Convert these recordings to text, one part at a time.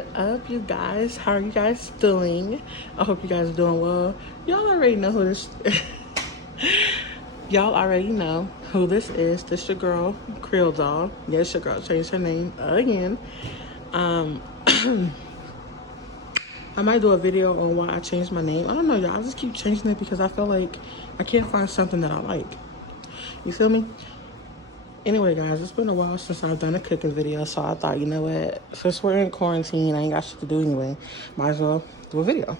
What up, you guys? How are you guys doing? I hope you guys are doing well. Y'all already know who this Y'all already know who this is. This your girl, Creole Doll. Yes, your girl changed her name again. I might do a video on why I changed my name. I don't know, y'all. I just keep changing it because I feel like I can't find something that I like. You feel me? Anyway, guys, it's been a while since I've done a cooking video, so I thought, you know what? Since we're in quarantine, I ain't got shit to do anyway. Might as well do a video.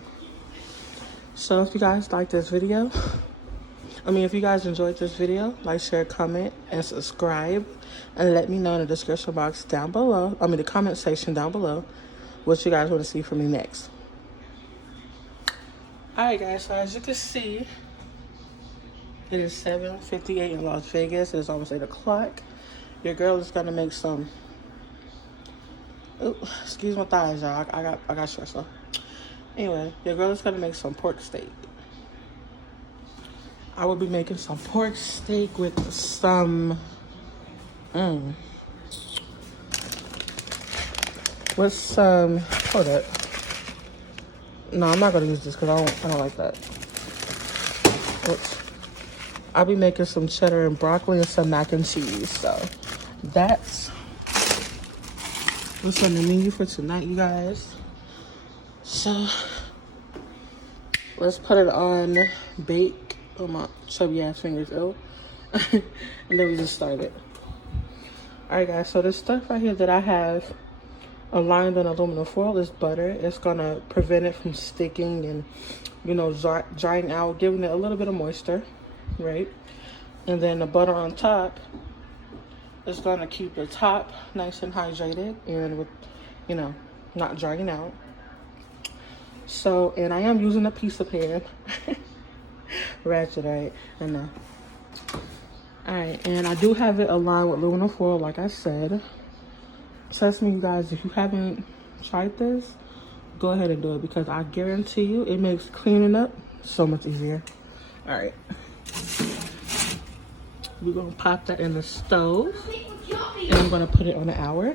So if you guys like this video, if you guys enjoyed this video, like, share, comment, and subscribe. And let me know in the description box down below, the comment section down below, what you guys want to see from me next. Alright, guys, so as you can see, it is 7:58 in Las Vegas. It's almost 8 o'clock. Your girl is gonna make some. Ooh, excuse my thighs, y'all. I got stressed up. Anyway, your girl is gonna make some pork steak. I will be making some pork steak with some. With some. Hold up. No, I'm not gonna use this because I don't like that. Oops. I'll be making some cheddar and broccoli and some mac and cheese. So that's what's on the menu for tonight, you guys. So let's put it on bake. Oh, my chubby ass fingers, oh. And then we just start it. Alright, guys, so this stuff right here that I have aligned in aluminum foil is butter. It's gonna prevent it from sticking and, drying out, giving it a little bit of moisture. Right, and then the butter on top is gonna keep the top nice and hydrated and with, not drying out. So, and I am using a pizza pan. Ratchet, right? I know. Alright, and I do have it aligned with aluminum foil, like I said. Trust me, you guys, if you haven't tried this, go ahead and do it because I guarantee you it makes cleaning up so much easier. Alright. We're gonna pop that in the stove and I'm gonna put it on an hour.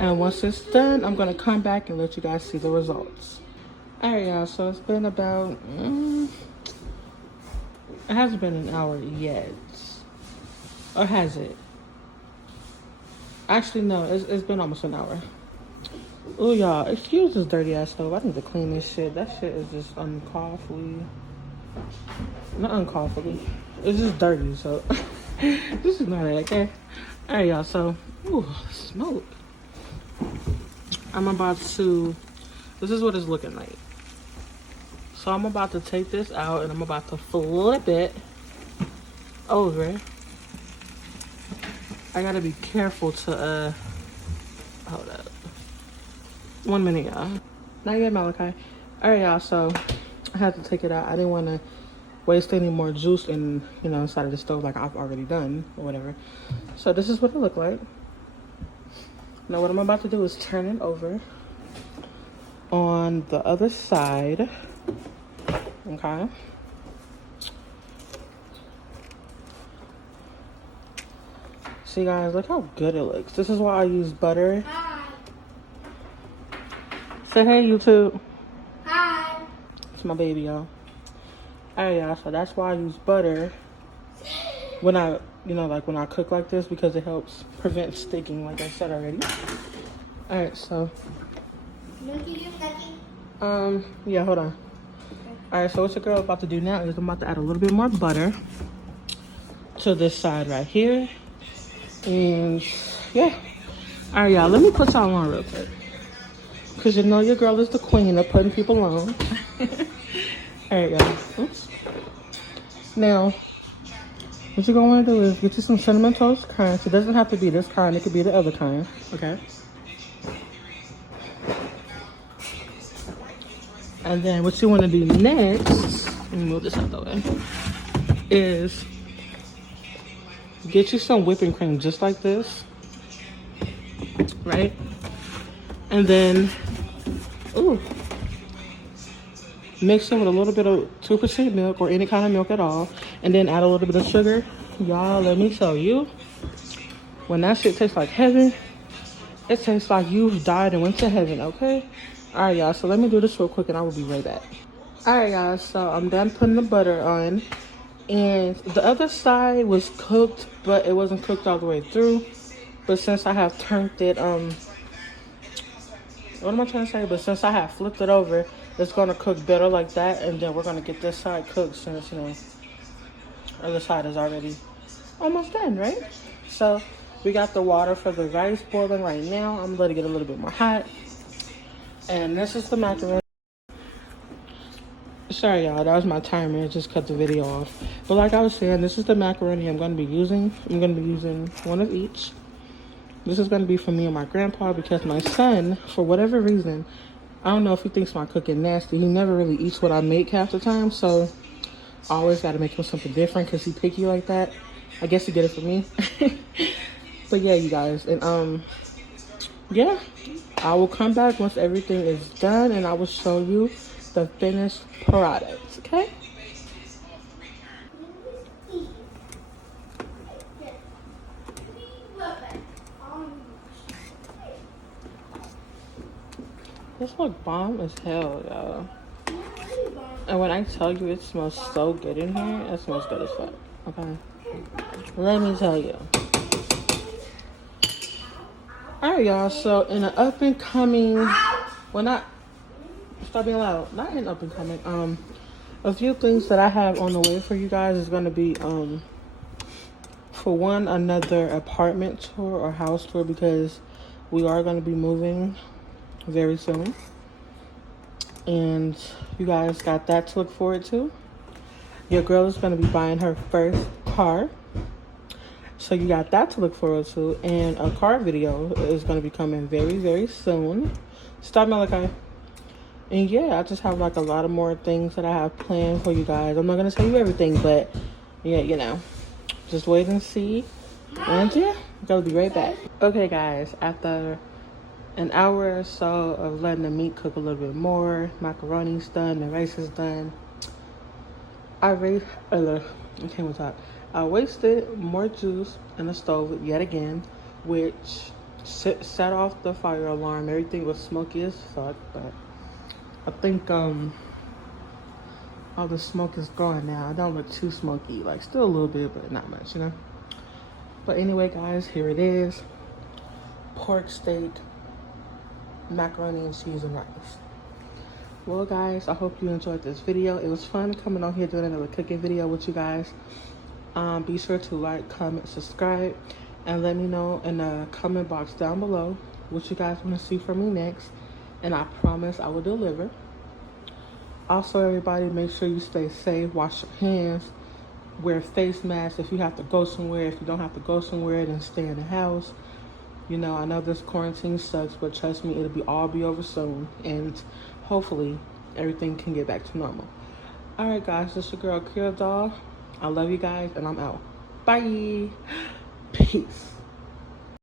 And once it's done, I'm gonna come back and let you guys see the results. Alright, y'all, so it's been about, it hasn't been an hour yet. Or has it? Actually, no, it's been almost an hour. Oh, y'all, excuse this dirty ass stove. I need to clean this shit. That shit is just uncalled for. Not uncalled for. It's just dirty, so this is not it, okay? Alright, y'all, so ooh, smoke. I'm about to, this is what it's looking like. So I'm about to take this out and I'm about to flip it over. I gotta be careful to hold up. 1 minute, y'all. Not yet, Malachi. Alright, y'all, so I had to take it out. I didn't want to waste any more juice inside of the stove like I've already done or whatever. So this is what it looked like. Now what I'm about to do is turn it over on the other side. Okay. See, guys, look how good it looks. This is why I use butter. Hi. Say hey, YouTube. Hi. It's my baby, y'all. Alright, y'all, so that's why I use butter when I, when I cook like this because it helps prevent sticking, like I said already. Alright, so. Yeah, hold on. Alright, so what your girl about to do now is I'm about to add a little bit more butter to this side right here. And, yeah. Alright, y'all, let me put y'all on real quick. Because your girl is the queen of putting people on. Alright, y'all. Oops. Now, what you're going to do is get you some cinnamon toast crunch. It doesn't have to be this kind. It could be the other kind. Okay? And then what you want to do next, let me move this out the way, is get you some whipping cream just like this. Right? And then, mix it with a little bit of 2% milk or any kind of milk at all. And then add a little bit of sugar. Y'all, let me tell you, when that shit tastes like heaven, It tastes like you've died and went to heaven, okay? Alright, y'all, so let me do this real quick and I will be right back. Alright, guys, so I'm done putting the butter on. And the other side was cooked, but it wasn't cooked all the way through. But since I have turned it, what am I trying to say? But since I have flipped it over, it's going to cook better like that. And then we're going to get this side cooked since, you know, the other side is already almost done, right? So we got the water for the rice boiling right now. I'm letting it get a little bit more hot. And this is the macaroni. Sorry, y'all, that was my timer. It just cut the video off. But like I was saying, this is the macaroni I'm going to be using. I'm going to be using one of each. This is going to be for me and my grandpa because my son, for whatever reason, I don't know if he thinks my cooking nasty. He never really eats what I make half the time. So I always got to make him something different because he's picky like that. I guess he did it for me. But yeah, you guys. And yeah, I will come back once everything is done and I will show you the finished product, okay? This looks bomb as hell, y'all. And when I tell you it smells so good in here, it smells good as fuck, okay? Let me tell you. Alright, y'all, so in an up and coming, well, not, stop being loud, not in up and coming, a few things that I have on the way for you guys is going to be, for one, another apartment tour or house tour because we are going to be moving very soon. And you guys got that to look forward to. Your girl is going to be buying her first car. So you got that to look forward to. And a car video is going to be coming very, very soon. Stop, Malachi. And yeah, I just have like a lot of more things that I have planned for you guys. I'm not going to tell you everything, but yeah, you know, just wait and see. And yeah, I'll be right back. Okay, guys, after an hour or so of letting the meat cook a little bit more, macaroni's done, the rice is done. I wasted more juice in the stove yet again, which set off the fire alarm. Everything was smoky as fuck, but I think all the smoke is gone now. It don't look too smoky, like still a little bit, but not much, you know. But anyway, guys, here it is: pork steak, macaroni and cheese, and rice. Well, guys, I hope you enjoyed this video. It was fun coming on here doing another cooking video with you guys. Be sure to like, comment, subscribe, and let me know in the comment box down below what you guys want to see from me next, and I promise I will deliver. Also, everybody, make sure you stay safe, wash your hands, wear face masks if you have to go somewhere. If you don't have to go somewhere, then stay in the house. You know, I know this quarantine sucks, but trust me, it'll all be over soon, and hopefully everything can get back to normal. All right, guys, this is your girl, Kira Doll. I love you guys, and I'm out. Bye. Peace.